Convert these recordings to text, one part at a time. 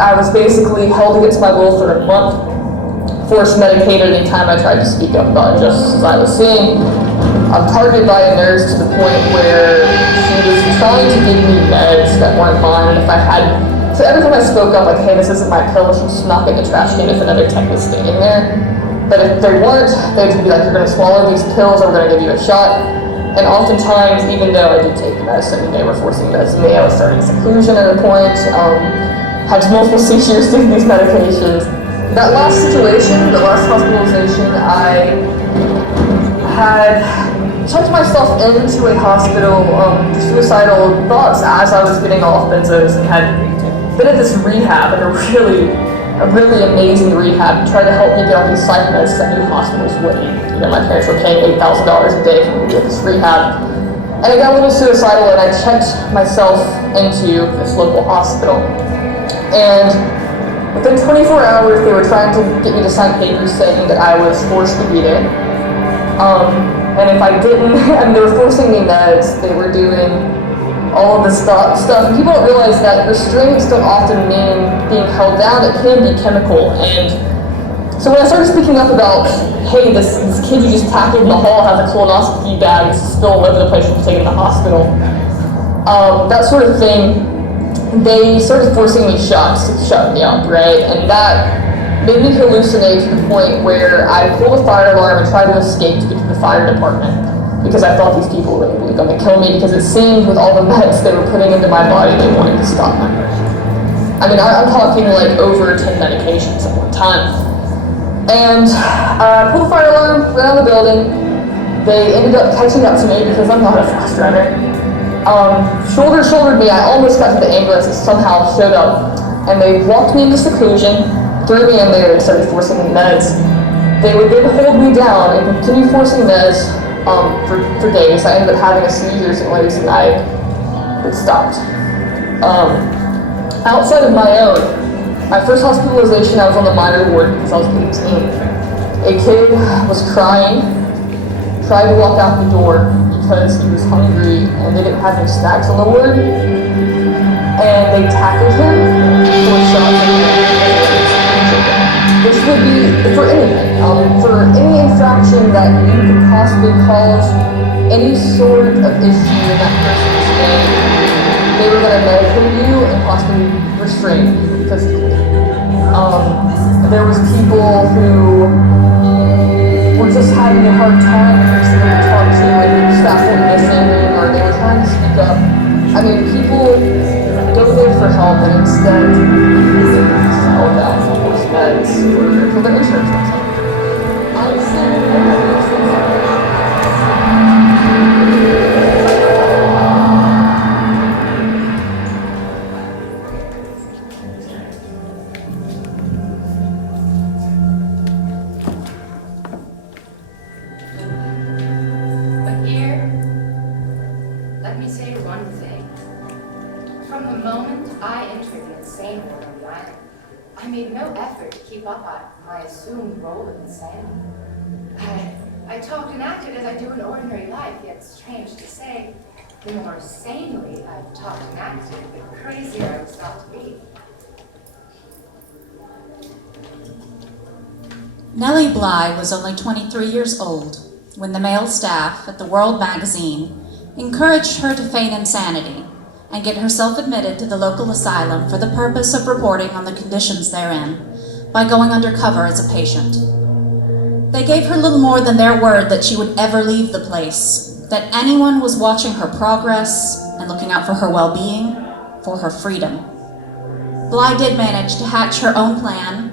I was basically held against my will for a month, forced medicated anytime I tried to speak up about injustices I was seeing. I'm targeted by a nurse to the point where she was trying to give me meds that weren't mine, and if I had, so every time I spoke up, like, hey, this isn't my pill, she would just knock it in the trash can if another tech was standing there. But if they weren't, they'd be like, you're gonna swallow these pills or we're gonna give you a shot. And oftentimes, even though I did take the medicine, they were forcing medicine me. I was starting seclusion at a point, had multiple seizures taking these medications. That last situation, the last hospitalization, I had checked myself into a hospital for suicidal thoughts as I was getting off benzos and had been at this rehab, like a really amazing rehab, tried to help me get on these psych meds that new hospitals wouldn't. You know, my parents were paying $8,000 a day for me to get this rehab. And I got a little suicidal and I checked myself into this local hospital. And within 24 hours, they were trying to get me to sign papers saying that I was forced to be there. And if I didn't, and they were forcing me meds, they were doing all of this stuff. People don't realize that restraints don't often mean being held down, it can be chemical. And so when I started speaking up about, hey, this kid you just tackled in the hall has a colonoscopy bag, still all over the place from taking to the hospital, that sort of thing, they started forcing me shots to shut me up, right? And that made me hallucinate to the point where I pulled a fire alarm and tried to escape to get to the fire department because I thought these people were really going to kill me because it seemed with all the meds they were putting into my body, they wanted to stop my breath. I mean, I'm talking like over 10 medications at one time. And I pulled a fire alarm, ran out of the building. They ended up catching up to me because I'm not a fast runner. Shouldered me, I almost got to the ambulance and somehow showed up. And they walked me into seclusion, threw me in there and started forcing me meds. They would then hold me down and continue forcing meds for days. I ended up having a seizure some ways and it stopped. Outside of my own, my first hospitalization, I was on the minor ward because I was 18. A kid was crying, tried to walk out the door because he was hungry and they didn't have any snacks on the ward. And they tackled him for shots. This would be for anything, for any infraction that you could possibly cause any sort of issue in that person's day. They were going to medicate you and possibly restrain you physically. There was people who were just having a hard time because they were talked to and staff went missing or they were trying to speak up. I mean, people go there for help and instead held out for forced meds for their insurance company. But here, let me say one thing. From the moment I entered the insane ward on the island, I made no effort to keep up on my assumed role of insanity. I talked and acted as I do in ordinary life, yet strange to say, the more sanely I talked and acted, the crazier I was thought to be. Nellie Bly was only 23 years old when the male staff at the World magazine encouraged her to feign insanity and get herself admitted to the local asylum for the purpose of reporting on the conditions therein by going undercover as a patient. They gave her little more than their word that she would ever leave the place, that anyone was watching her progress and looking out for her well-being, for her freedom. Bly did manage to hatch her own plan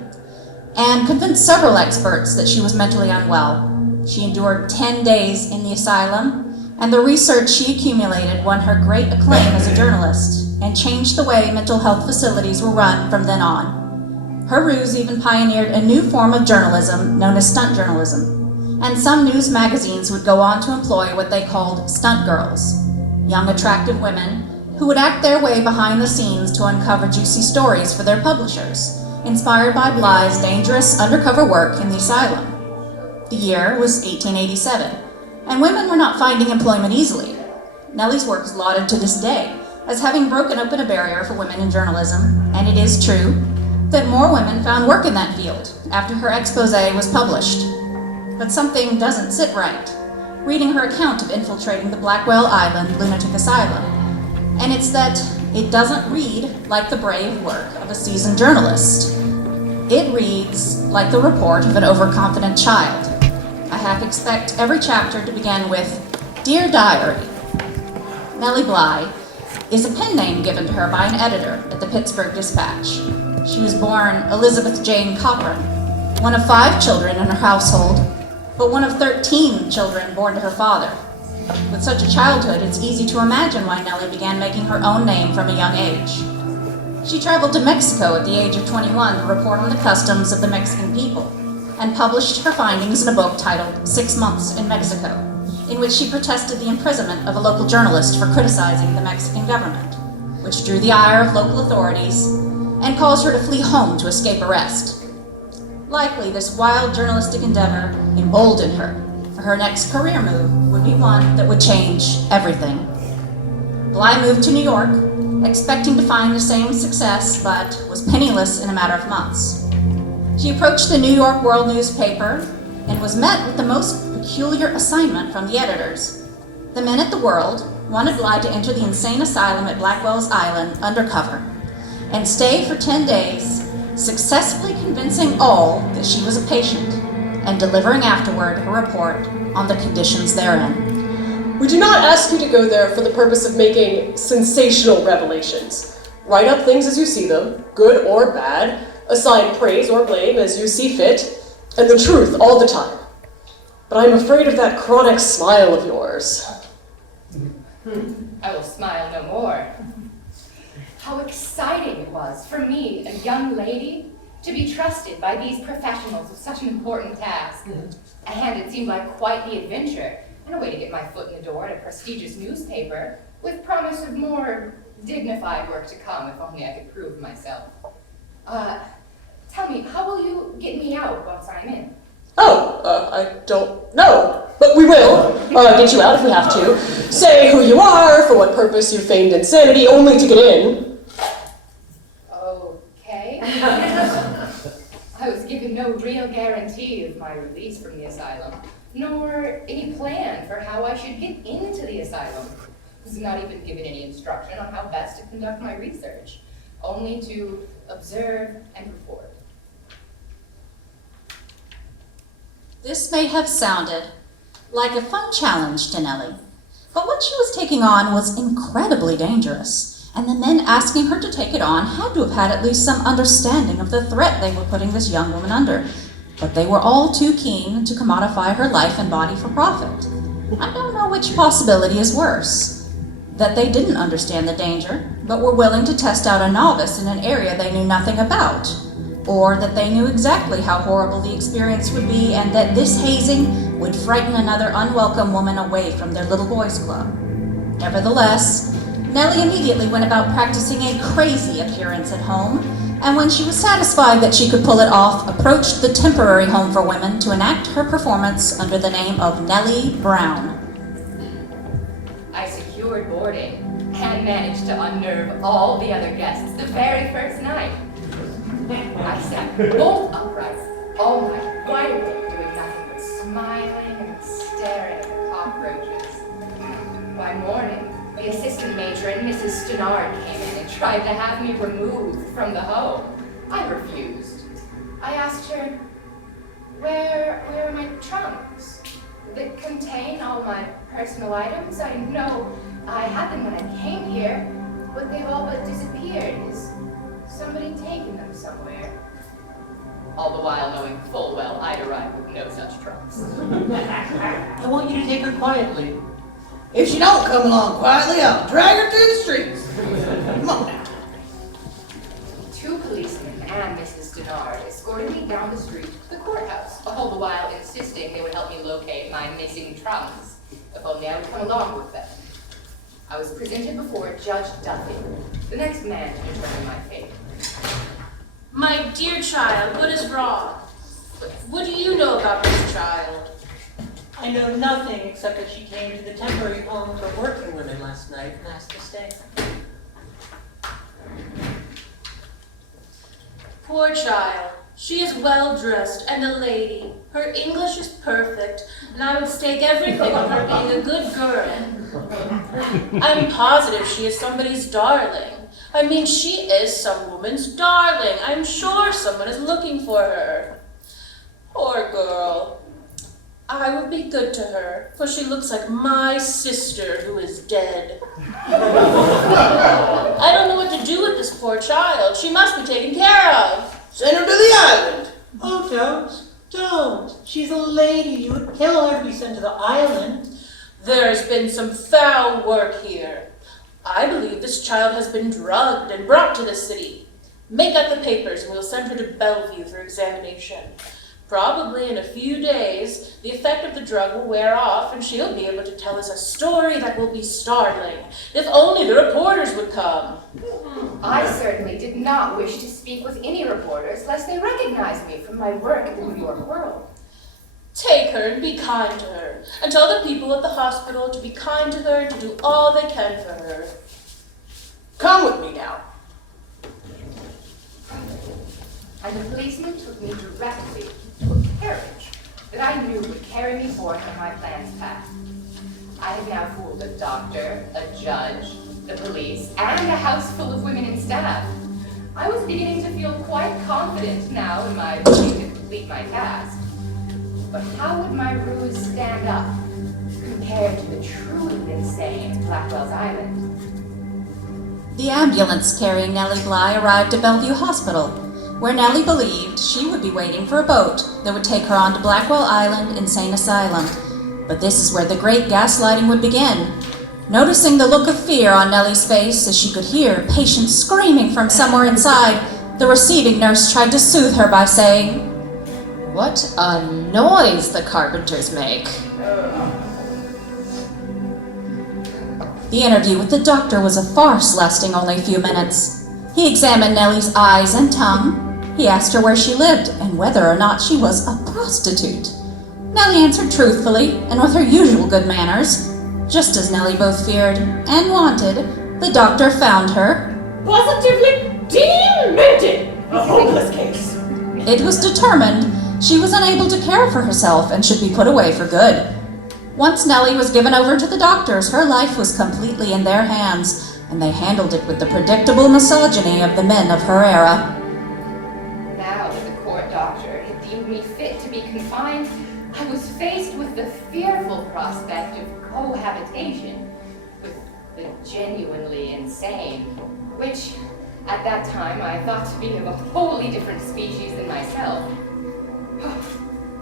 and convinced several experts that she was mentally unwell. She endured 10 days in the asylum, and the research she accumulated won her great acclaim as a journalist and changed the way mental health facilities were run from then on. Her ruse even pioneered a new form of journalism known as stunt journalism, and some news magazines would go on to employ what they called stunt girls, young attractive women who would act their way behind the scenes to uncover juicy stories for their publishers, inspired by Bly's dangerous undercover work in the asylum. The year was 1887, and women were not finding employment easily. Nellie's work is lauded to this day as having broken open a barrier for women in journalism, and it is true that more women found work in that field after her expose was published. But something doesn't sit right, reading her account of infiltrating the Blackwell Island lunatic asylum. And it's that it doesn't read like the brave work of a seasoned journalist. It reads like the report of an overconfident child. I half expect every chapter to begin with, "Dear Diary." Nellie Bly is a pen name given to her by an editor at the Pittsburgh Dispatch. She was born Elizabeth Jane Cochran, one of 5 children in her household, but one of 13 children born to her father. With such a childhood, it's easy to imagine why Nellie began making her own name from a young age. She traveled to Mexico at the age of 21 to report on the customs of the Mexican people, and published her findings in a book titled 6 Months in Mexico, in which she protested the imprisonment of a local journalist for criticizing the Mexican government, which drew the ire of local authorities and caused her to flee home to escape arrest. Likely, this wild journalistic endeavor emboldened her, for her next career move would be one that would change everything. Bly moved to New York, expecting to find the same success, but was penniless in a matter of months. She approached the New York World newspaper and was met with the most peculiar assignment from the editors. The men at the World wanted Bly to enter the insane asylum at Blackwell's Island undercover and stay for 10 days, successfully convincing all that she was a patient and delivering afterward her report on the conditions therein. We do not ask you to go there for the purpose of making sensational revelations. Write up things as you see them, good or bad, assign praise or blame as you see fit, and the truth all the time. But I'm afraid of that chronic smile of yours. I will smile no more. How exciting it was for me, a young lady, to be trusted by these professionals with such an important task. And it seemed like quite the adventure, and a way to get my foot in the door at a prestigious newspaper, with promise of more dignified work to come if only I could prove myself. Tell me, how will you get me out once I'm in? I don't know, but we will get you out if we have to. Say who you are, for what purpose you feigned insanity, only to get in. Okay. I was given no real guarantee of my release from the asylum, nor any plan for how I should get into the asylum. I was not even given any instruction on how best to conduct my research, only to observe and report. This may have sounded like a fun challenge to Nellie, but what she was taking on was incredibly dangerous, and the men asking her to take it on had to have had at least some understanding of the threat they were putting this young woman under. But they were all too keen to commodify her life and body for profit. I don't know which possibility is worse, that they didn't understand the danger, but were willing to test out a novice in an area they knew nothing about, or that they knew exactly how horrible the experience would be and that this hazing would frighten another unwelcome woman away from their little boys' club. Nevertheless, Nellie immediately went about practicing a crazy appearance at home, and when she was satisfied that she could pull it off, approached the temporary home for women to enact her performance under the name of Nellie Brown. I secured boarding and managed to unnerve all the other guests the very first night. I sat bolt upright all night, wide awake, doing nothing but smiling and staring at the cockroaches. By morning, the assistant major and Mrs. Stenard came in and tried to have me removed from the home. I refused. I asked her, where are my trunks that contain all my personal items? I know I had them when I came here, but they've all but disappeared. Has somebody taken them somewhere? All the while knowing full well I'd arrived with no such trunks. I want you to take her quietly. If she don't come along quietly, I'll drag her through the streets. Come on now. 2 policemen and Mrs. Stenard escorted me down the street to the courthouse, all the while insisting they would help me locate my missing trunks, if only I would come along with them. I was presented before Judge Duffy, the next man to determine my fate. My dear child, what is wrong? What do you know about this child? I know nothing except that she came to the temporary home for working women last night and asked to stay. Poor child. She is well-dressed and a lady. Her English is perfect, and I would stake everything on her being a good girl. I'm positive she is somebody's darling. I mean, she is some woman's darling. I'm sure someone is looking for her. Poor girl. I would be good to her, for she looks like my sister who is dead. I don't know what to do with this poor child. She must be taken care of. Send her to the island. Oh, don't. She's a lady. You would kill her to be sent to the island. There's been some foul work here. I believe this child has been drugged and brought to the city. Make up the papers and we'll send her to Bellevue for examination. Probably in a few days, the effect of the drug will wear off and she'll be able to tell us a story that will be startling. If only the reporters would come. I certainly did not wish to speak with any reporters lest they recognize me from my work at the New York World. Take her and be kind to her, and tell the people at the hospital to be kind to her, to do all they can for her. Come with me now. And the policeman took me directly to a carriage that I knew would carry me forth on my plans path. I had now fooled a doctor, a judge, the police, and a house full of women in staff. I was beginning to feel quite confident now in my ability to complete my task. But how would my ruse stand up compared to the truly insane Blackwell's Island? The ambulance carrying Nellie Bly arrived at Bellevue Hospital, where Nellie believed she would be waiting for a boat that would take her on to Blackwell Island Insane Asylum. But this is where the great gaslighting would begin. Noticing the look of fear on Nellie's face as she could hear patients screaming from somewhere inside, the receiving nurse tried to soothe her by saying, "What a noise the carpenters make." The interview with the doctor was a farce lasting only a few minutes. He examined Nellie's eyes and tongue. He asked her where she lived and whether or not she was a prostitute. Nellie answered truthfully and with her usual good manners. Just as Nellie both feared and wanted, the doctor found her. Positively demented! A hopeless case. It was determined she was unable to care for herself and should be put away for good. Once Nellie was given over to the doctors, her life was completely in their hands, and they handled it with the predictable misogyny of the men of her era. Now that the court doctor had deemed me fit to be confined, I was faced with the fearful prospect of cohabitation with the genuinely insane, which at that time I thought to be of a wholly different species than myself.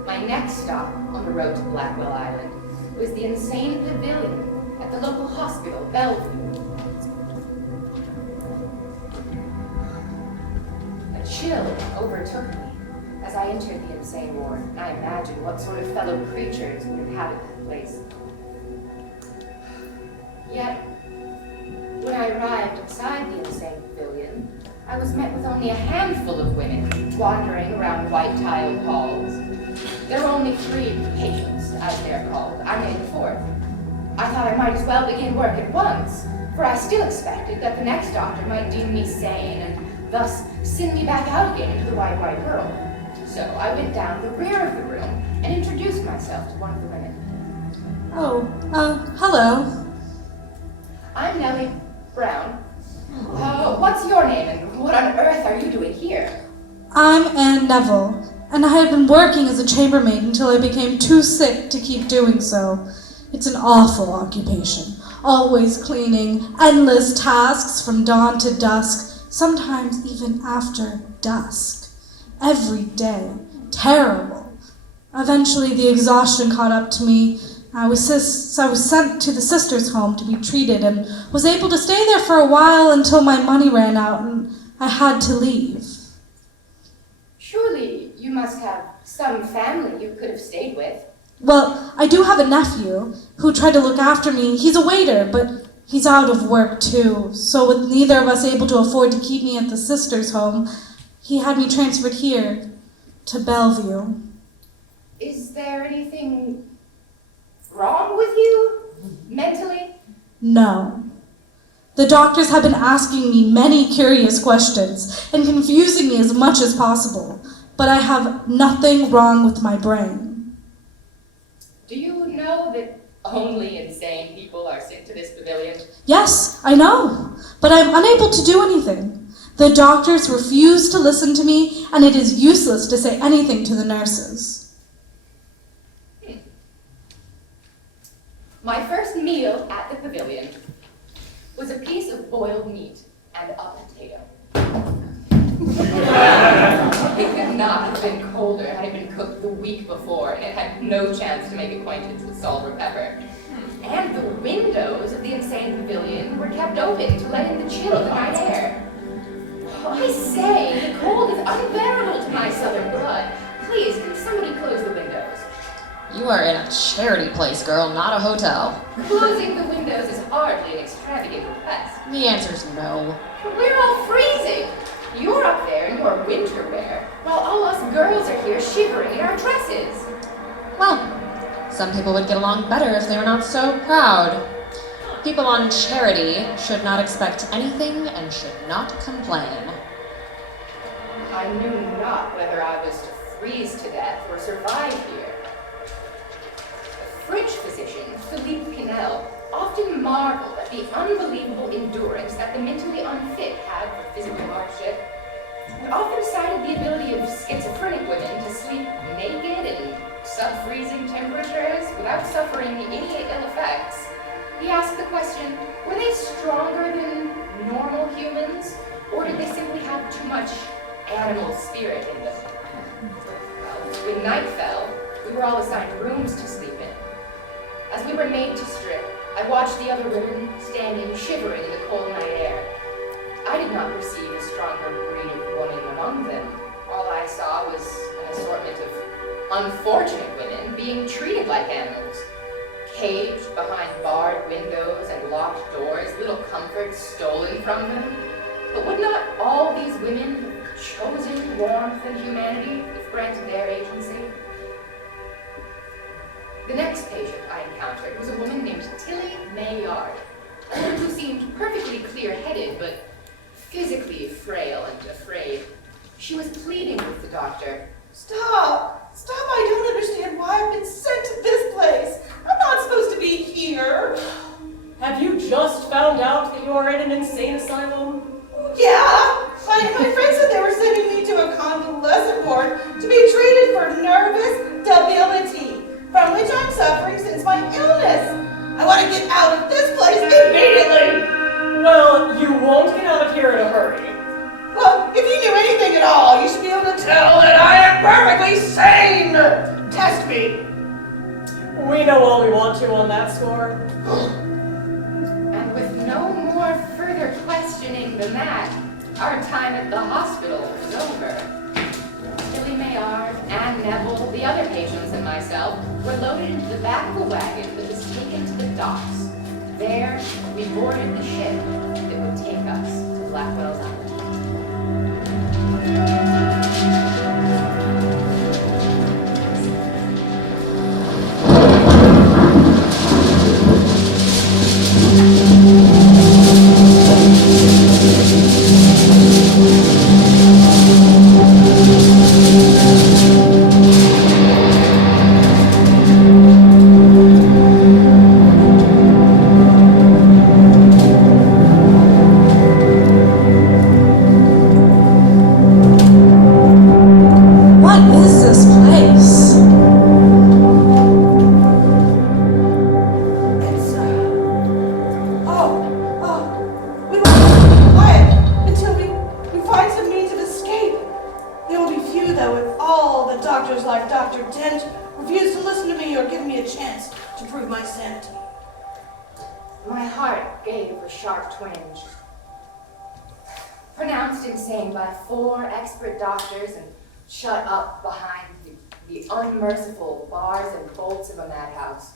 My next stop on the road to Blackwell Island was the insane pavilion at the local hospital, Bellevue. A chill overtook me as I entered the insane ward, and I imagined what sort of fellow creatures would inhabit that place. Yet, when I arrived inside the insane pavilion, I was met with only a handful of women wandering around white-tiled halls. There were only 3 patients, as they're called. I made the 4th. I thought I might as well begin work at once, for I still expected that the next doctor might deem me sane and thus send me back out again into the white girl. So I went down the rear of the room and introduced myself to one of the women. Hello. I'm Nellie Brown. What's your name and what on earth are you doing here? I'm Anne Neville, and I had been working as a chambermaid until I became too sick to keep doing so. It's an awful occupation, always cleaning, endless tasks from dawn to dusk, sometimes even after dusk. Every day. Terrible. Eventually the exhaustion caught up to me. I was sent to the sisters' home to be treated and was able to stay there for a while until my money ran out and I had to leave. Surely you must have some family you could have stayed with. Well, I do have a nephew who tried to look after me. He's a waiter, but he's out of work too. So with neither of us able to afford to keep me at the sisters' home, he had me transferred here to Bellevue. Is there anything wrong with you? Mentally? No. The doctors have been asking me many curious questions and confusing me as much as possible, but I have nothing wrong with my brain. Do you know that only insane people are sent to this pavilion? Yes, I know, but I'm unable to do anything. The doctors refuse to listen to me, and it is useless to say anything to the nurses. My first meal at the pavilion was a piece of boiled meat and a potato. It could not have been colder had it been cooked the week before, and it had no chance to make acquaintance with salt or pepper. And the windows of the insane pavilion were kept open to let in the chill of the night air. Oh, I say, the cold is unbearable to my southern blood. Please, can somebody close the windows? You are in a charity place, girl, not a hotel. Closing the windows is hardly an extravagant request. The answer's no. But we're all freezing. You're up there in your winter wear, while all us girls are here shivering in our dresses. Well, some people would get along better if they were not so proud. People on charity should not expect anything and should not complain. I knew not whether I was to freeze to death or survive here. The French physician, Philippe Pinel, often marveled at the unbelievable endurance that the mentally unfit had for physical hardship, and often cited the ability of schizophrenic women to sleep naked in sub-freezing temperatures without suffering any ill effects. He asked the question, were they stronger than normal humans, or did they simply have too much animal spirit in them? Well, when night fell, we were all assigned rooms to sleep in. As we were made to strip, I watched the other women standing shivering in the cold night air. I did not perceive a stronger breed of woman among them. All I saw was an assortment of unfortunate women being treated like animals. Caged behind barred windows and locked doors, little comforts stolen from them. But would not all these women have chosen warmth and humanity if granted their agency? The next patient I encountered was a woman named Tilly Maillard, a woman who seemed perfectly clear-headed, but physically frail and afraid. She was pleading with the doctor. Stop! Stop! I don't understand why I've been sent to this place. I'm not supposed to be here. Have you just found out that you are in an insane asylum? Yeah! My friends said they were sending me to a convalescent ward to be treated for nervous debility, from which I'm suffering since my illness. I want to get out of this place immediately! Well, you won't get out of here in a hurry. Well, if you knew anything at all, you should be able to tell that I am perfectly sane! Test me! We know all we want to on that score. And with no more further questioning than that, our time at the hospital was over. Tilly Maillard, Anne Neville, the other patients, and myself were loaded into the back of a wagon that was taken to the docks. There, we boarded the ship that would take us to Blackwell's Island. My heart gave a sharp twinge. Pronounced insane by 4 expert doctors and shut up behind the unmerciful bars and bolts of a madhouse.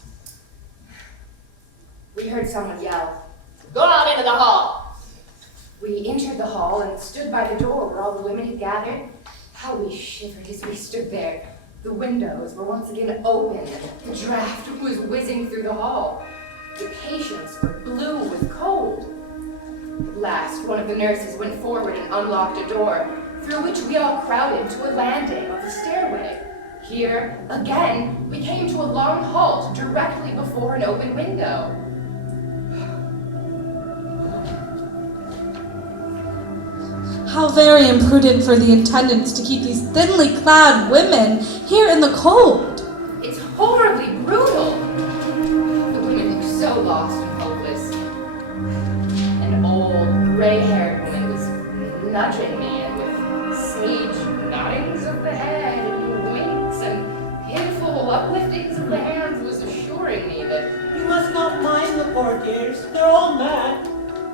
We heard someone yell, "Go out into the hall!" We entered the hall and stood by the door where all the women had gathered. How we shivered as we stood there. The windows were once again open and the draft was whizzing through the hall. The patients were blue with cold. last, one of the nurses went forward and unlocked a door, through which we all crowded to a landing of the stairway. Here, again, we came to a long halt directly before an open window. How very imprudent for the attendants to keep these thinly clad women here in the cold. It's horribly brutal. The women looked so lost and hopeless. An old, gray-haired woman was nudging me, and with sage noddings of the head and winks and handful upliftings of the hands was assuring me that You must not mind the poor dears. They're all mad.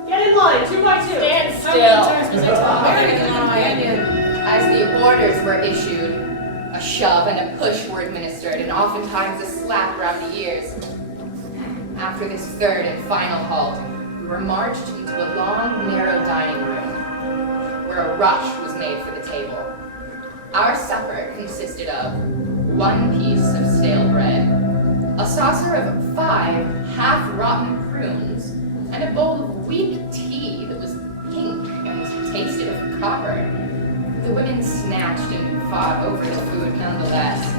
Get in line, 2 by 2. stand still. As the orders were issued, a shove and a push were administered, and oftentimes a slap around the ears. After this third and final halt, we were marched into a long, narrow dining room, where a rush was made for the table. Our supper consisted of 1 piece of stale bread, a saucer of 5 half-rotten prunes, and a bowl of weak tea that was pink and tasted of copper. The women snatched and fought over the food nonetheless.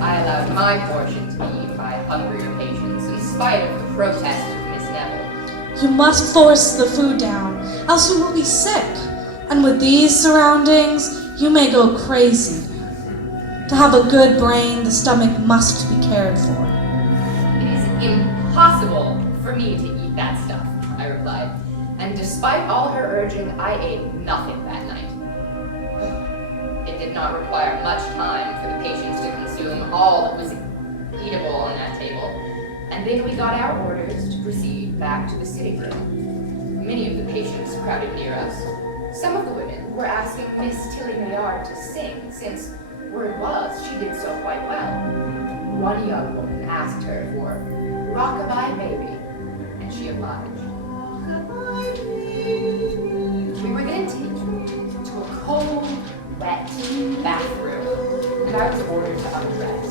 I allowed my portion to be eaten by hungrier patients, in spite of the protest of Miss Neville. You must force the food down, else you will be sick. And with these surroundings, you may go crazy. To have a good brain, the stomach must be cared for. It is impossible for me to eat that stuff, I replied. And despite all her urging, I ate nothing that night. It did not require much time for the patients to consume all that was eatable on that table, and then we got our orders to proceed back to the sitting room. Many of the patients crowded near us. Some of the women were asking Miss Tilly Maillard to sing, since word was she did so quite well. One young woman asked her for "Rockabye Baby," and she obliged. We were then taken to a cold, wet bathroom, and I was ordered to undress.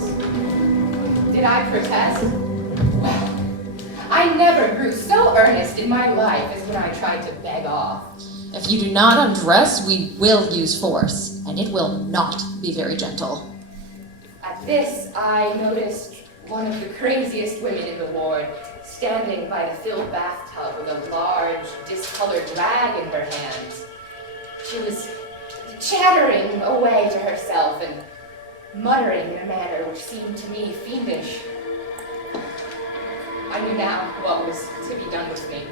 Did I protest? Well, I never grew so earnest in my life as when I tried to beg off. If you do not undress, we will use force, and it will not be very gentle. At this, I noticed one of the craziest women in the ward, standing by the filled bathtub with a large, discolored rag in her hands. She was chattering away to herself and muttering in a manner which seemed to me fiendish. I knew now what was to be done with me.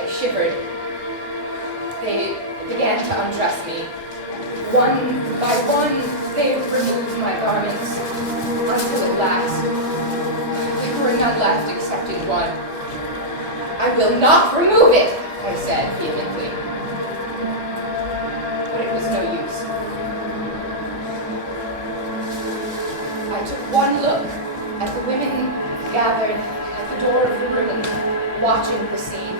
I shivered. They began to undress me. One by one, they removed my garments, until at last, there were none left except in one. "I will not remove it," I said vehemently. But it was no use. I took one look at the women gathered at the door of the room, watching the scene.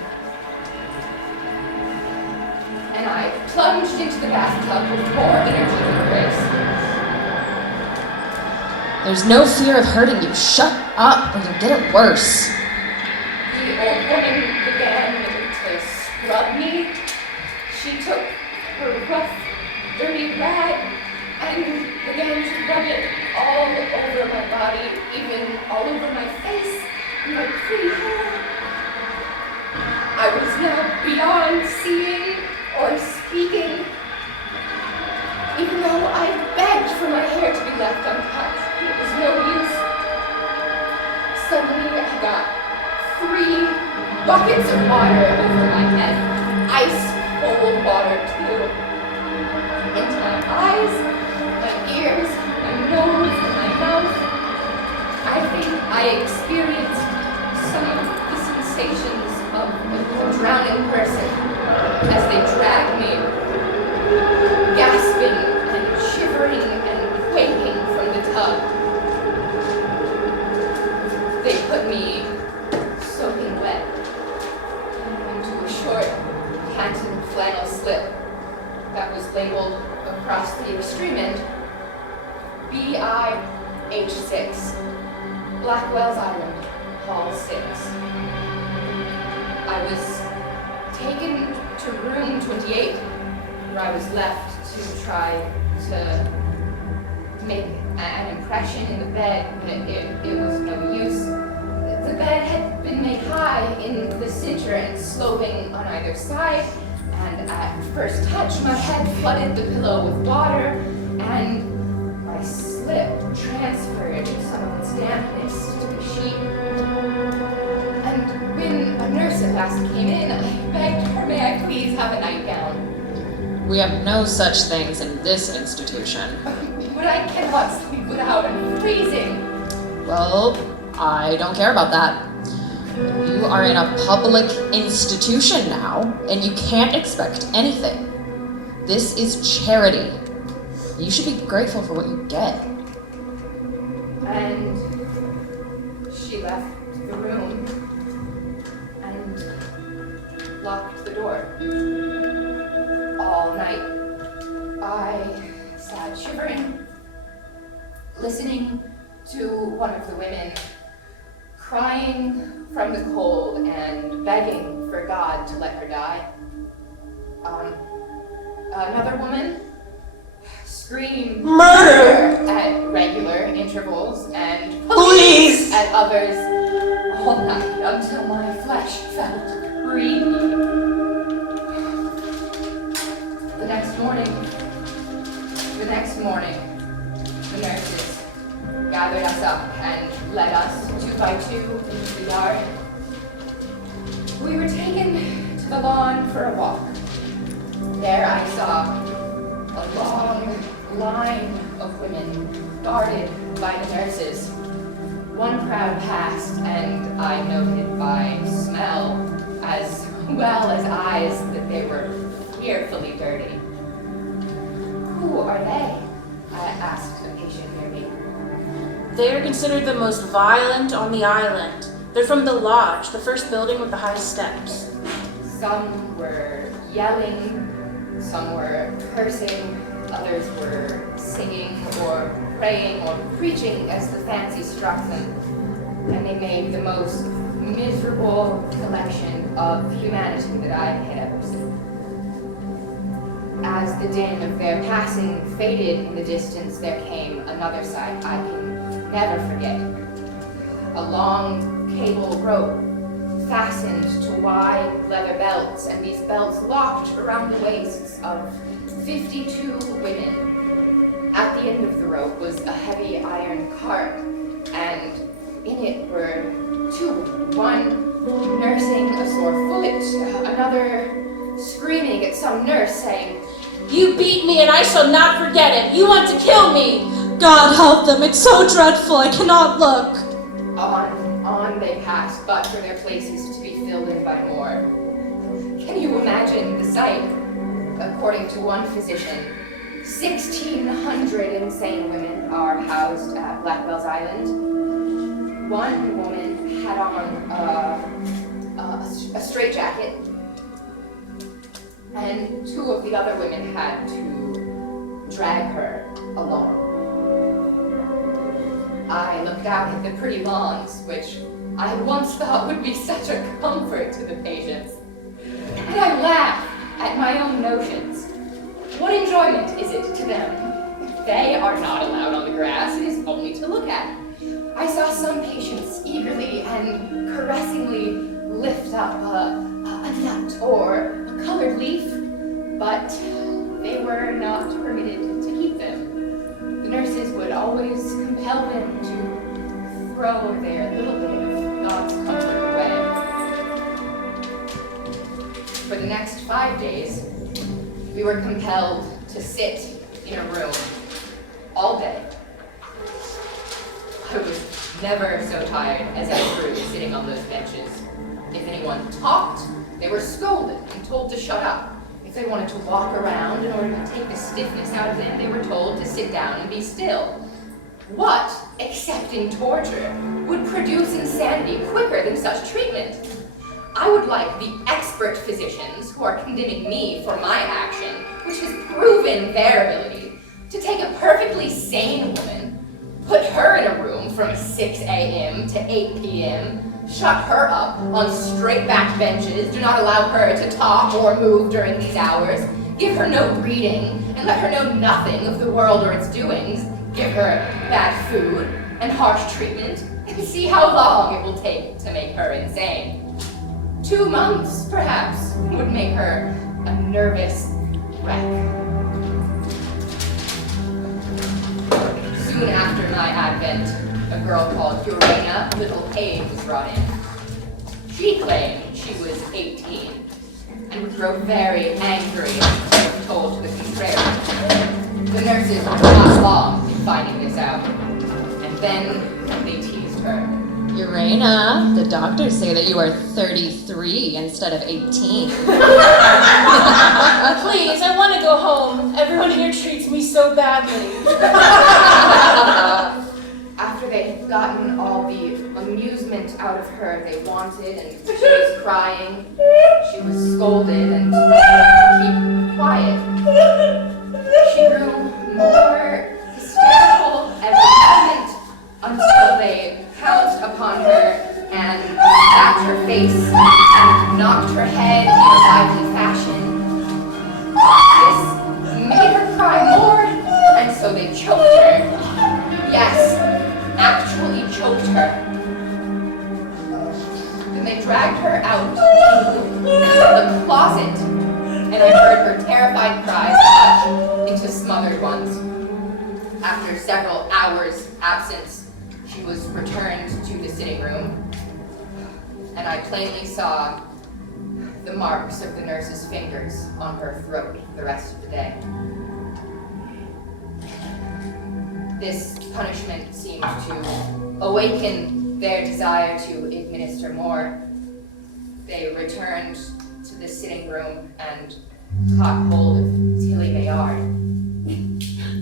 And I plunged into the bathtub with more energy than grace. There's no fear of hurting you. Shut up, or you'll get it worse. The old woman began to scrub me. She took her rough, dirty rag and began to rub it all over my body, even all over my face and my pretty hair. I was now beyond seeing or speaking. Even though I begged for my hair to be left untouched, it was no use. Suddenly I got 3 buckets of water over my head, ice cold water too. Into my eyes, my ears, my nose, and my mouth. I think I experienced some of the sensations of a drowning person as they dragged me, gasping and shivering and quaking from the tub. They put me, soaking wet, into a short, canton flannel slip that was labeled across the extreme end, BIH6, Blackwell's Island, Hall 6. I was taken to room 28, where I was left to try to make an impression in the bed, but it was no use. The bed had been made high in the center and sloping on either side, and at first touch my head flooded the pillow with water, and my slip transferred some of its dampness to the sheet. And when a nurse at last came in, I begged her, may I please have a nightgown? We have no such things in this institution. But I cannot sleep without, I'm freezing. Well, I don't care about that. You are in a public institution now, and you can't expect anything. This is charity. You should be grateful for what you get. And she left the room and locked the door. All night, I sat shivering, listening to one of the women crying from the cold and begging for God to let her die. Another woman screamed Murder! at regular intervals and Police! at others all night until my flesh felt creepy. The next morning, the nurses gathered us up and led us 2 by 2 into the yard. We were taken to the lawn for a walk. There I saw a long line of women guarded by the nurses. One crowd passed, and I noted by smell as well as eyes that they were fearfully dirty. Who are they? I asked a patient near me. They are considered the most violent on the island. They're from the lodge, the first building with the high steps. Some were yelling, some were cursing, others were singing or praying or preaching as the fancy struck them. And they made the most miserable collection of humanity that I had ever seen. As the din of their passing faded in the distance, there came another sight I can never forget. A long cable rope fastened to wide leather belts, and these belts locked around the waists of 52 women. At the end of the rope was a heavy iron cart, and in it were 2 women, one nursing a sore foot, another screaming at some nurse saying, You beat me and I shall not forget it. You want to kill me. God help them, it's so dreadful, I cannot look. On they passed, but for their places to be filled in by more. Can you imagine the sight? According to one physician, 1,600 insane women are housed at Blackwell's Island. One woman had on a straitjacket, and 2 of the other women had to drag her along. I looked out at the pretty lawns, which I had once thought would be such a comfort to the patients. And I laughed at my own notions. What enjoyment is it to them? They are not allowed on the grass, it is only to look at. I saw some patients eagerly and caressingly lift up a nut or a colored leaf, but they were not permitted to keep them. The nurses would always compel them to throw their little bit of God's comfort away. For the next 5 days, we were compelled to sit in a room all day. I was never so tired as I grew sitting on those benches. If anyone talked, they were scolded and told to shut up. If they wanted to walk around in order to take the stiffness out of them, they were told to sit down and be still. What, excepting torture, would produce insanity quicker than such treatment? I would like the expert physicians who are condemning me for my action, which has proven their ability, to take a perfectly sane woman, put her in a room from 6 a.m. to 8 p.m., Shut her up on straight-backed benches, do not allow her to talk or move during these hours, give her no reading, and let her know nothing of the world or its doings, give her bad food and harsh treatment, and see how long it will take to make her insane. 2 months, perhaps, would make her a nervous wreck. Soon after my advent, a girl called Alayna, little page, was brought in. She claimed she was 18 and would grow very angry if told to the contrary. The nurses were not long in finding this out, and then they teased her. Urena, the doctors say that you are 33 instead of 18. Please, I want to go home. Everyone here treats me so badly. After they had gotten all the amusement out of her they wanted, and she was crying, she was scolded and told to keep quiet. She grew more hysterical every moment until they pounced upon her and slapped her face and knocked her head in a lively fashion. This made her cry more, and so they choked her. Yes, actually choked her. Then they dragged her out of the closet, and I heard her terrified cries hush into smothered ones. After several hours' absence, she was returned to the sitting room, and I plainly saw the marks of the nurse's fingers on her throat the rest of the day. This punishment seemed to awaken their desire to administer more. They returned to the sitting room and caught hold of Tilly Maillard.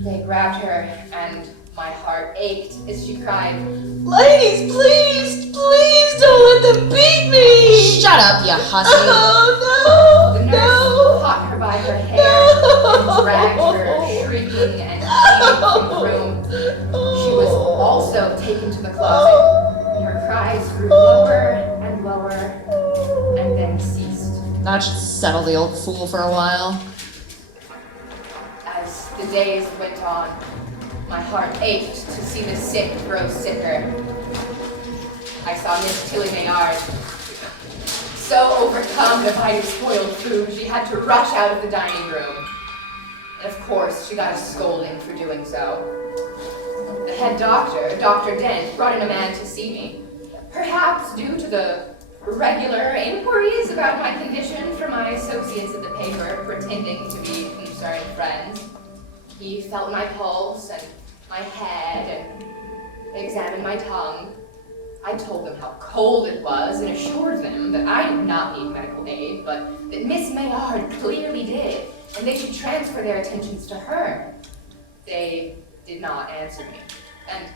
They grabbed her, and my heart ached as she cried, "Ladies, please, please don't let them beat me!" Shut up, you hussy! Oh, no! The nurse caught her by her hair and dragged her, shrieking and screaming from the room. She was also taken to the closet, and her cries grew lower and lower, and then ceased. That should settle the old fool for a while. As the days went on, my heart ached to see the sick grow sicker. I saw Miss Tilly Maillard so overcome by her spoiled food, she had to rush out of the dining room. And of course, she got a scolding for doing so. The head doctor, Dr. Dent, brought in a man to see me, perhaps due to the regular inquiries about my condition from my associates at the paper, pretending to be concerned friends. He felt my pulse and my head and examined my tongue. I told them how cold it was and assured them that I did not need medical aid, but that Miss Maillard clearly did, and they should transfer their attentions to her. They did not answer me, and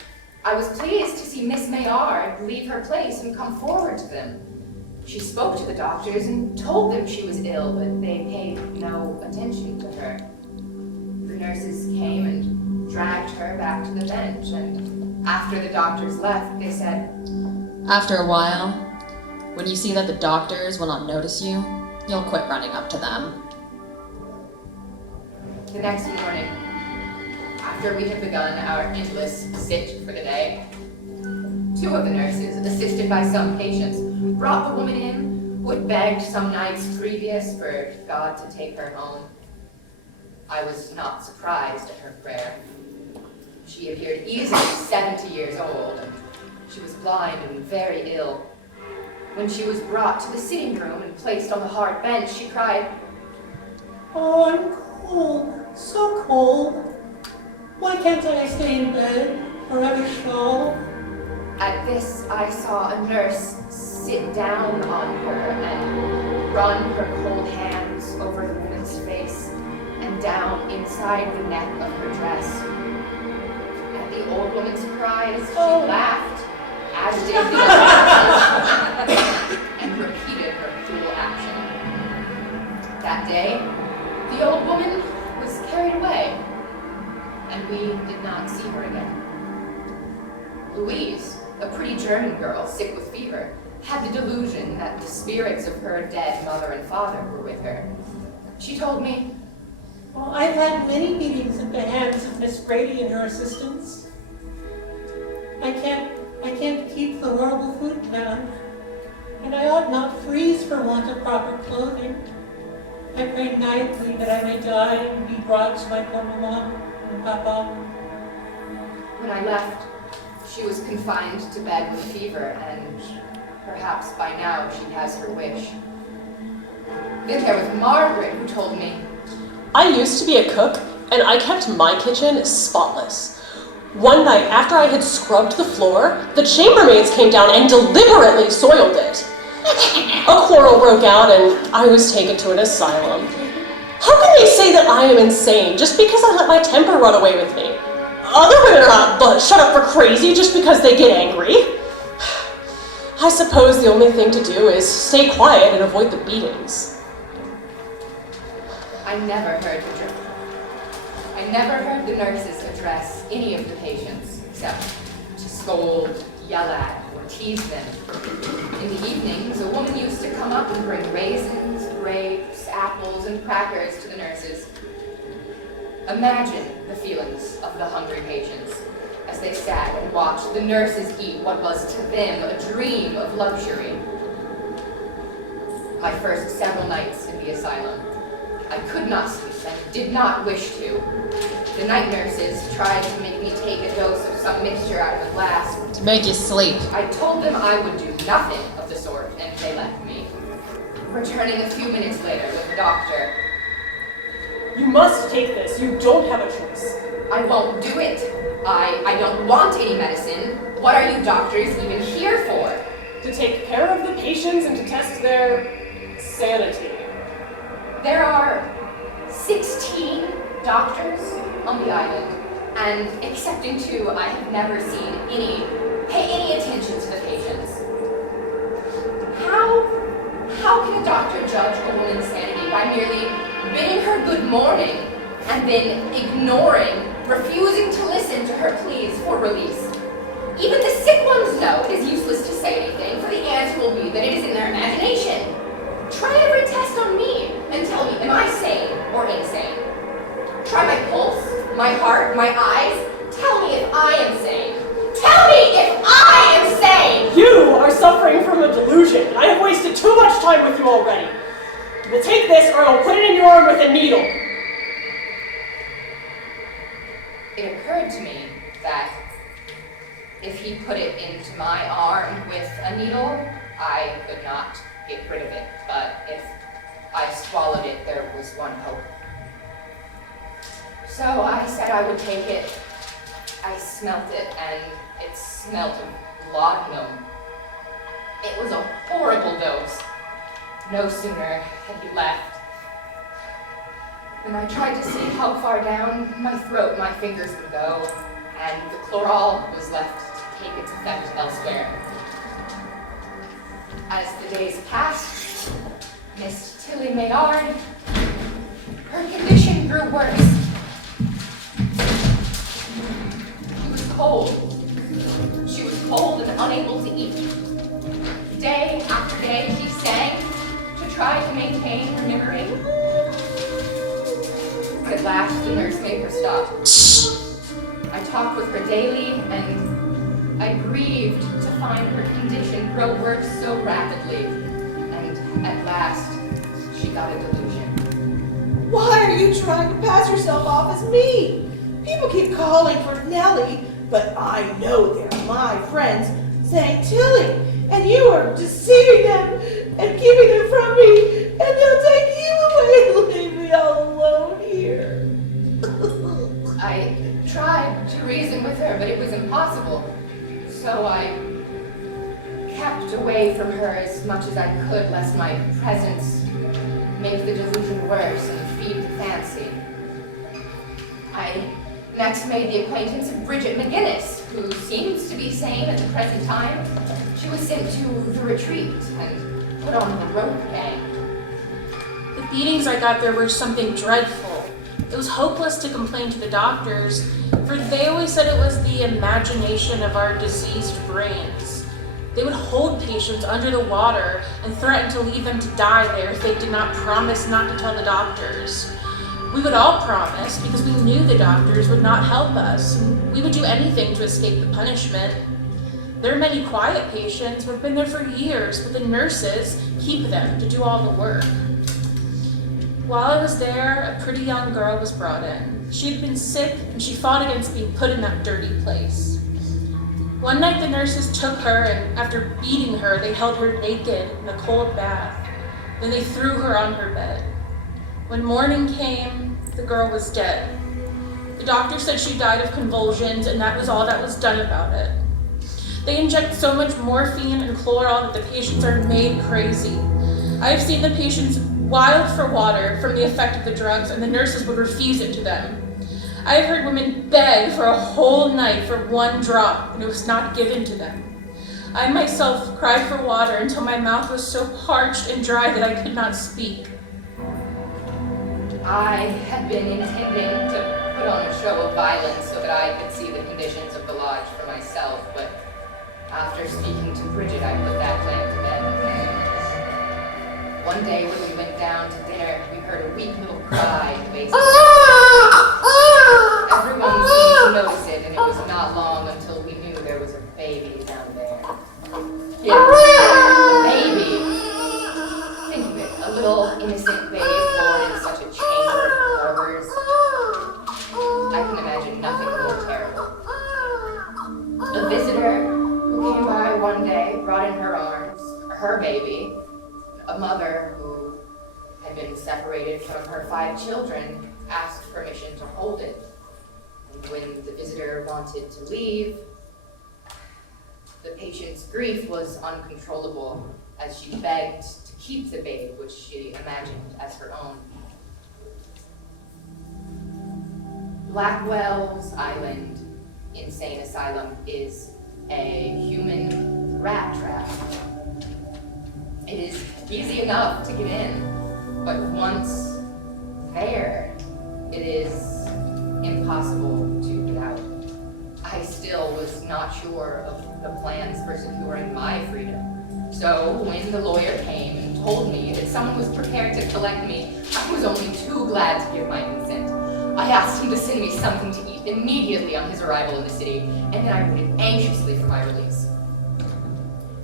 I was pleased to see Miss Maillard leave her place and come forward to them. She spoke to the doctors and told them she was ill, but they paid no attention to her. The nurses came and dragged her back to the bench, and after the doctors left, they said, After a while, when you see that the doctors will not notice you, you'll quit running up to them. The next morning, after we had begun our endless sit for the day, 2 of the nurses, assisted by some patients, brought the woman in who had begged some nights previous for God to take her home. I was not surprised at her prayer. She appeared easily 70 years old, and she was blind and very ill. When she was brought to the sitting room and placed on the hard bench, she cried, "Oh, I'm cold, so cold. Why can't I stay in bed or have a shawl?" At this, I saw a nurse sit down on her and run her cold hands over the woman's face and down inside the neck of her dress. At the old woman's cries, she laughed, as did the other nurses, and repeated her cruel action. That day, the old woman was carried away, and we did not see her again. Louise, a pretty German girl sick with fever, had the delusion that the spirits of her dead mother and father were with her. She told me, Well, I've had many beatings at the hands of Miss Brady and her assistants. I can't keep the horrible food down, and I ought not freeze for want of proper clothing. I pray nightly that I may die and be brought to my poor mamma and papa. when I left, she was confined to bed with fever, and perhaps by now she has her wish. Then there was Margaret, who told me, I used to be a cook, and I kept my kitchen spotless. One night, after I had scrubbed the floor, the chambermaids came down and deliberately soiled it. A quarrel broke out, and I was taken to an asylum. How can they say that I am insane just because I let my temper run away with me? Other women are not shut up for crazy just because they get angry. I suppose the only thing to do is stay quiet and avoid the beatings. I never heard the nurses address any of the patients except to scold, yell at, or tease them. In the evenings, a woman used to come up and bring raisins, grapes, apples, and crackers to the nurses. Imagine the feelings of the hungry patients as they sat and watched the nurses eat what was to them a dream of luxury. My first several nights in the asylum, I could not sleep and did not wish to. The night nurses tried to make me take a dose of some mixture out of a glass. To make you sleep. I told them I would do nothing of the sort, and they left me. Returning a few minutes later with the doctor. You must take this. You don't have a choice. I won't do it. I don't want any medicine. What are you doctors even here for? To take care of the patients and to test their sanity. There are 16 doctors on the island, and excepting 2, I have never seen pay any attention to the patients. How can a doctor judge a woman's sanity by merely bidding her good morning and then refusing to listen to her pleas for release? Even the sick ones know it is useless to say anything, for the answer will be that it is in their imagination. Try every test on me and tell me, am I sane or insane? Try my pulse, my heart, my eyes. Tell me if I am sane. Tell me if I am sane! You are suffering from a delusion. I have wasted too much time with you already. You will take this or I will put it in your arm with a needle. It occurred to me that if he put it into my arm with a needle, I could not get rid of it. But if I swallowed it, there was one hope. So I said I would take it. I smelt it, and it smelt of laudanum. It was a horrible dose. No sooner had he left than I tried to see how far down my throat my fingers would go, and the chloral was left to take its effect elsewhere. As the days passed, Miss Tilly Maynard, her condition grew worse. She was cold and unable to eat. Day after day she sang to try to maintain her memory. At last the nurse made her stop. I talked with her daily, and I grieved to find her condition grow worse so rapidly. And at last she got a delusion. Why are you trying to pass yourself off as me? People keep calling for Nellie, but I know they're my friends, saying Tilly, and you are deceiving them and keeping them from me, and they'll take you away and leave me all alone here. I tried to reason with her, but it was impossible. So I kept away from her as much as I could, lest my presence make the delusion worse and feed the fancy. I next made the acquaintance of Bridget McGinnis, who seems to be sane at the present time. She was sent to the retreat and put on the rope gang. The beatings I got there were something dreadful. It was hopeless to complain to the doctors, for they always said it was the imagination of our diseased brains. They would hold patients under the water and threaten to leave them to die there if they did not promise not to tell the doctors. We would all promise because we knew the doctors would not help us, and we would do anything to escape the punishment. There are many quiet patients who have been there for years, but the nurses keep them to do all the work. While I was there, a pretty young girl was brought in. She had been sick, and she fought against being put in that dirty place. One night the nurses took her, and after beating her, they held her naked in a cold bath. Then they threw her on her bed. When morning came, the girl was dead. The doctor said she died of convulsions, and that was all that was done about it. They inject so much morphine and chloral that the patients are made crazy. I have seen the patients wild for water from the effect of the drugs, and the nurses would refuse it to them. I have heard women beg for a whole night for one drop, and it was not given to them. I myself cried for water until my mouth was so parched and dry that I could not speak. I had been intending to put on a show of violence so that I could see the conditions of the lodge for myself, but after speaking to Bridget, I put that plan to bed. One day when we went down to dinner, we heard a weak little cry in the basement. Everyone seemed to notice it, and it was not long until we knew there was a baby down there. Yes, a baby. Think of it, a little innocent babe born in such a chamber of horrors. I can imagine nothing more terrible. A visitor who came by one day brought in her arms her baby, a mother who had been separated from her 5 children asked permission to hold it. And when the visitor wanted to leave, the patient's grief was uncontrollable as she begged to keep the babe, which she imagined as her own. Blackwell's Island Insane Asylum is a human rat trap. It is easy enough to get in, but once there, it is impossible to get out. I still was not sure of the plans for securing my freedom. So when the lawyer came and told me that someone was prepared to collect me, I was only too glad to give my consent. I asked him to send me something to eat immediately on his arrival in the city, and then I waited anxiously for my release.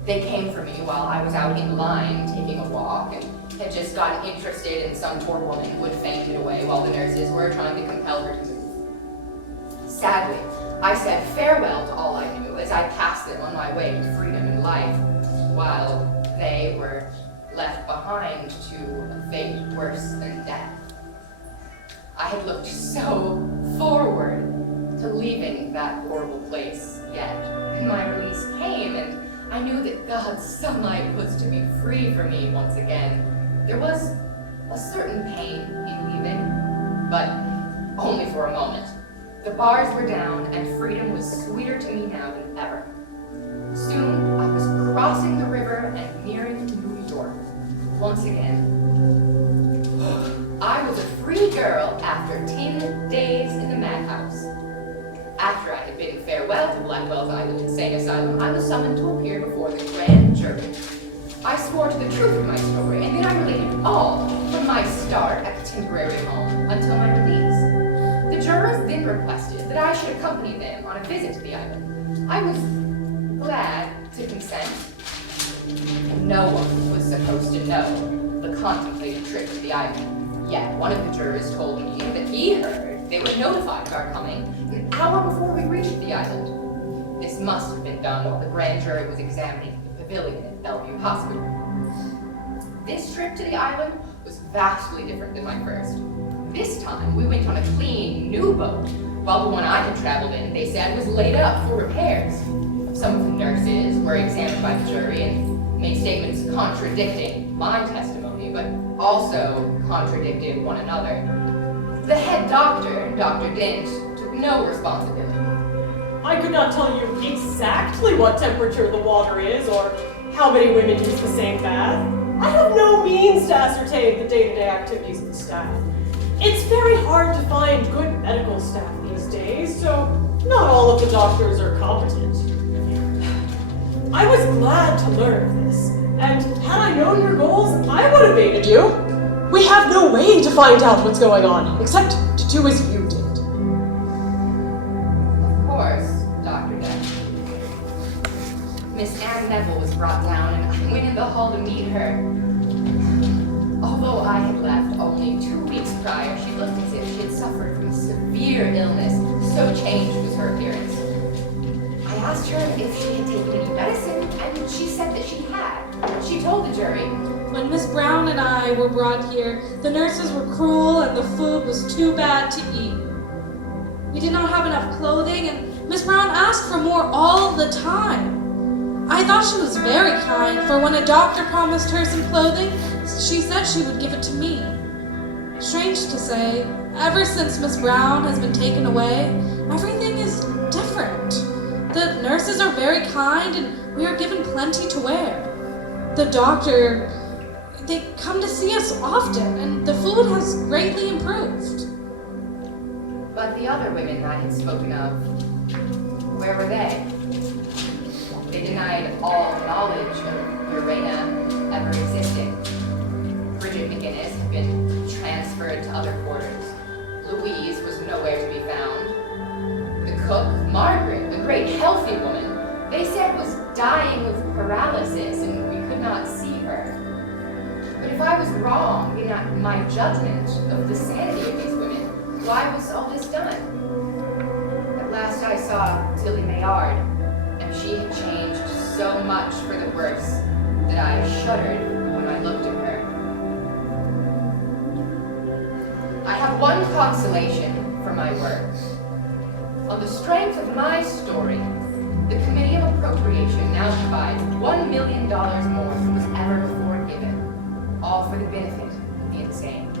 They came for me while I was out in line taking a walk and had just gotten interested in some poor woman who had fainted away while the nurses were trying to compel her to move. Sadly, I said farewell to all I knew as I passed them on my way to freedom and life, while they were left behind to a fate worse than death. I had looked so forward to leaving that horrible place, yet my release came and I knew that God's sunlight was to be free for me once again. There was a certain pain in leaving, but only for a moment. The bars were down and freedom was sweeter to me now than ever. Soon I was crossing the river and nearing New York once again. I was a free girl after 10 days in the Madhouse. After I had bidden farewell to Blackwell's Island Insane Asylum, I was summoned to appear before the grand jury. I swore to the truth of my story, and then I related all from my start at the temporary home until my release. The jurors then requested that I should accompany them on a visit to the island. I was glad to consent. No one was supposed to know the contemplated trip to the island. Yet one of the jurors told me that he heard they would notify of our coming an hour before we reached the island. This must have been done while the grand jury was examining the pavilion at Bellevue Hospital. This trip to the island was vastly different than my first. This time, we went on a clean, new boat, while the one I had traveled in, they said, was laid up for repairs. Some of the nurses were examined by the jury and made statements contradicting my testimony, but also contradicted one another. The head doctor, Dr. Dent, took no responsibility. I could not tell you exactly what temperature the water is or how many women use the same bath. I have no means to ascertain the day-to-day activities of the staff. It's very hard to find good medical staff these days, so not all of the doctors are competent. I was glad to learn this. And had I known your goals, I would have aided you. We have no way to find out what's going on, except to do as you did. Of course, Dr. Deck. Miss Anne Neville was brought down, and I went in the hall to meet her. Although I had left only 2 weeks prior, she looked as if she had suffered from severe illness, so changed was her appearance. I asked her if she had taken any medicine, and she said that she had. She told the jury, When Miss Brown and I were brought here, the nurses were cruel and the food was too bad to eat. We did not have enough clothing, and Miss Brown asked for more all the time. I thought she was very kind, for when a doctor promised her some clothing, she said she would give it to me. Strange to say, ever since Miss Brown has been taken away, everything is different. The nurses are very kind, and we are given plenty to wear. The doctor, they come to see us often, and the food has greatly improved. but the other women I had spoken of, where were they? They denied all knowledge of Alayna ever existing. Bridget McGinnis had been transferred to other quarters. Louise was nowhere to be found. The cook, Margaret, the great healthy woman, they said was dying with paralysis and we could not see her. But if I was wrong in my judgment of the sanity of these women, why was all this done? At last I saw Tilly Maillard, and she had changed so much for the worse that I shuddered when I looked at her. I have one consolation for my work. On the strength of my story, the Committee of Appropriation now provides $1 million more than was ever before given, all for the benefit of the insane.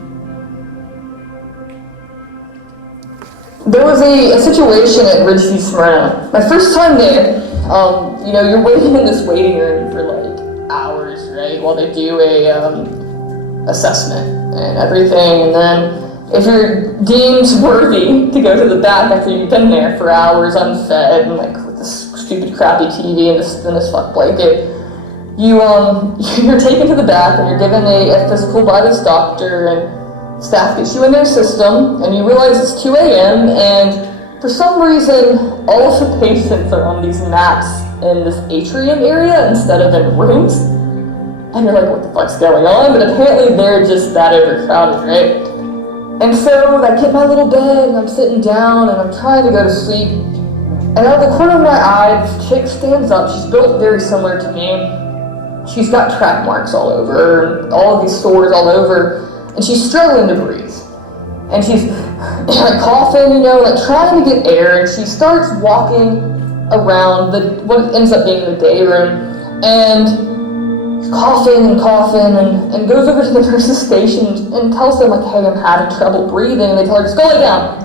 There was a situation at Ridgeview, Smyrna. My first time there, you're waiting in this waiting room for like hours, right, while they do a assessment and everything, and then if you're deemed worthy to go to the back after you've been there for hours unfed and like with this stupid crappy TV and this fuck blanket, you're taken to the back and you're given a physical by this doctor, and staff gets you in their system and you realize it's 2 a.m. and for some reason all of the patients are on these mats in this atrium area instead of in rooms, and you're like, what the fuck's going on? But apparently they're just that overcrowded, right? And so I get my little bed and I'm sitting down and I'm trying to go to sleep, and out of the corner of my eye, this chick stands up. She's built very similar to me. She's got track marks all over her, all of these sores all over, and she's struggling to breathe. And she's coughing, like trying to get air, and she starts walking around what ends up being the day room, and coughing and goes over to the nurse's station and tells them, like, hey, I'm having trouble breathing, and they tell her, just go lay down.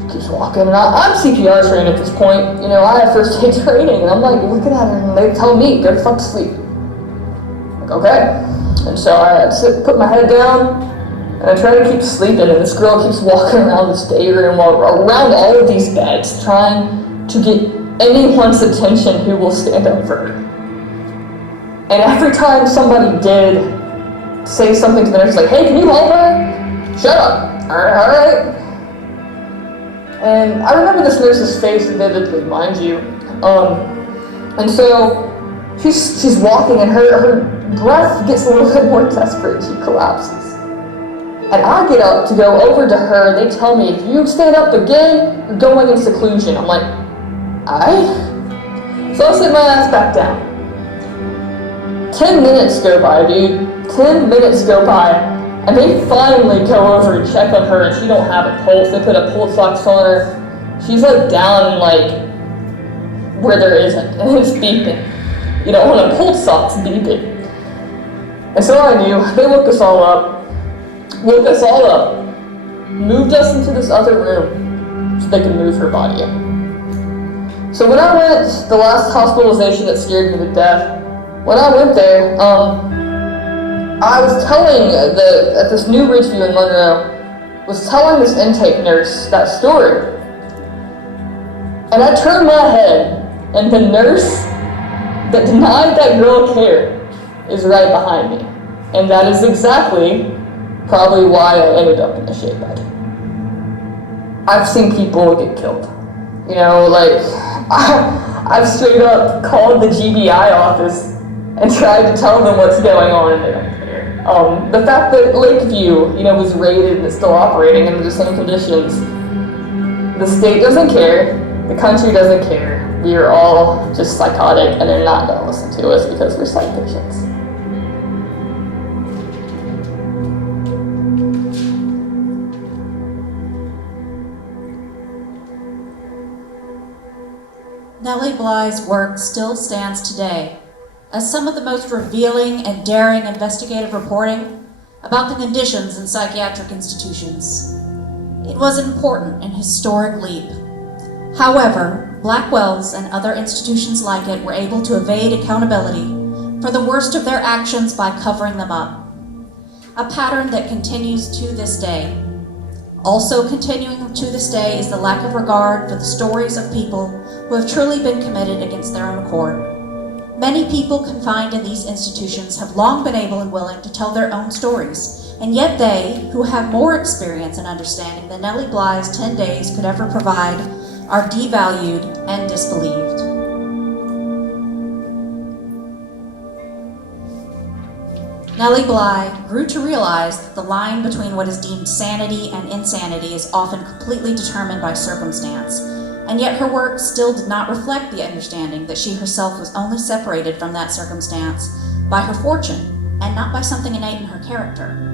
She keeps walking, and I'm CPR trained at this point, I have first aid training, and I'm like looking at her, and they tell me, go to fuck to sleep. I'm like, okay. And so I put my head down, and I try to keep sleeping, and this girl keeps walking around this day room, around all of these beds, trying to get anyone's attention who will stand up for her. And every time somebody did say something to the nurse, like, hey, can you help her? Shut up. All right. And I remember this nurse's face vividly, mind you. And so she's walking, and her breath gets a little bit more desperate. She collapses. And I get up to go over to her, and they tell me, if you stand up again, you're going in seclusion. I'm like, aight? So I sit my ass back down. 10 minutes go by, dude. 10 minutes go by, and they finally go over and check on her, and she don't have a pulse. They put a pulse ox on her. She's like down like where there isn't, and it's beeping. When a pulse ox beeping. And so I knew, they woke us all up, moved us into this other room so they could move her body in. So when I went, the last hospitalization that scared me to death, when I went there, I was telling at this new Ridgeview in Monroe, was telling this intake nurse that story. And I turned my head, and the nurse that denied that girl care is right behind me. And that is exactly probably why I ended up in the shade bed. I've seen people get killed. You know, like, I've straight up called the GBI office and tried to tell them what's going on and they don't care. The fact that Lakeview, you know, was raided and is still operating under the same conditions, the state doesn't care, the country doesn't care. We are all just psychotic and they're not gonna listen to us because we're psych patients. Nellie Bly's work still stands today as some of the most revealing and daring investigative reporting about the conditions in psychiatric institutions. It was an important and historic leap. However, Blackwell's and other institutions like it were able to evade accountability for the worst of their actions by covering them up, a pattern that continues to this day. Also continuing to this day is the lack of regard for the stories of people who have truly been committed against their own accord. Many people confined in these institutions have long been able and willing to tell their own stories, and yet they, who have more experience and understanding than Nellie Bly's 10 days could ever provide, are devalued and disbelieved. Nellie Bly grew to realize that the line between what is deemed sanity and insanity is often completely determined by circumstance, and yet her work still did not reflect the understanding that she herself was only separated from that circumstance by her fortune and not by something innate in her character.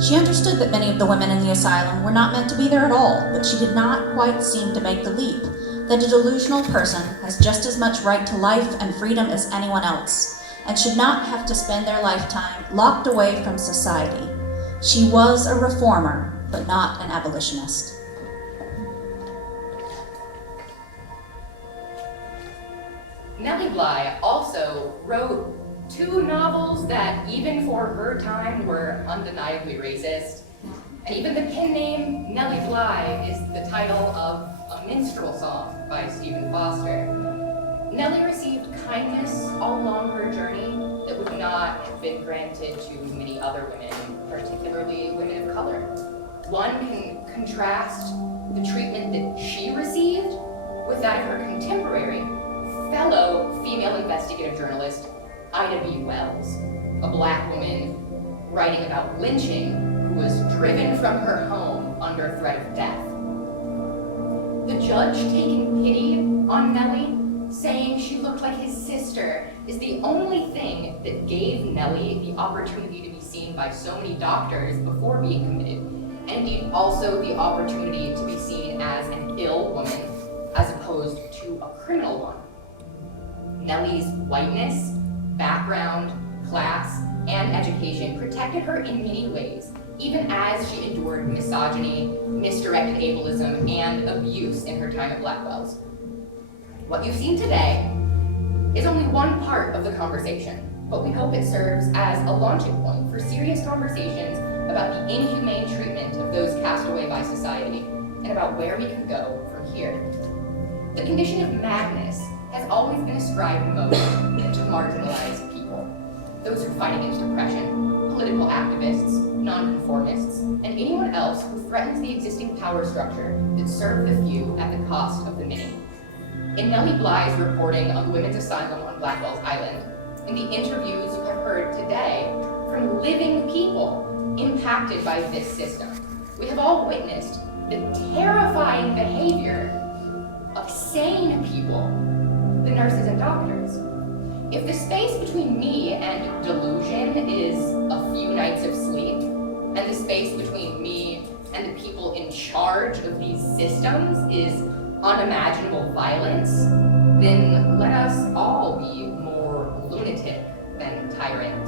She understood that many of the women in the asylum were not meant to be there at all, but she did not quite seem to make the leap that a delusional person has just as much right to life and freedom as anyone else, and should not have to spend their lifetime locked away from society. She was a reformer, but not an abolitionist. Nellie Bly also wrote 2 novels that, even for her time, were undeniably racist. And even the pen name Nellie Bly is the title of a minstrel song by Stephen Foster. Nellie received kindness all along her journey that would not have been granted to many other women, particularly women of color. One can contrast the treatment that she received with that of her contemporary, fellow female investigative journalist, Ida B. Wells, a Black woman writing about lynching who was driven from her home under threat of death. The judge taking pity on Nellie, saying she looked like his sister, is the only thing that gave Nellie the opportunity to be seen by so many doctors before being committed, and indeed also the opportunity to be seen as an ill woman as opposed to a criminal one. Nellie's whiteness, background, class, and education protected her in many ways, even as she endured misogyny, misdirected ableism, and abuse in her time at Blackwell's. What you've seen today is only one part of the conversation, but we hope it serves as a launching point for serious conversations about the inhumane treatment of those cast away by society and about where we can go from here. The condition of madness has always been ascribed most to marginalized people, those who fight against oppression, political activists, nonconformists, and anyone else who threatens the existing power structure that serve the few at the cost of the many. In Nellie Bly's reporting on the women's asylum on Blackwell's Island, in the interviews you have heard today from living people impacted by this system, we have all witnessed the terrifying behavior of sane people, the nurses and doctors. If the space between me and delusion is a few nights of sleep, and the space between me and the people in charge of these systems is unimaginable violence, then let us all be more lunatic than tyrant.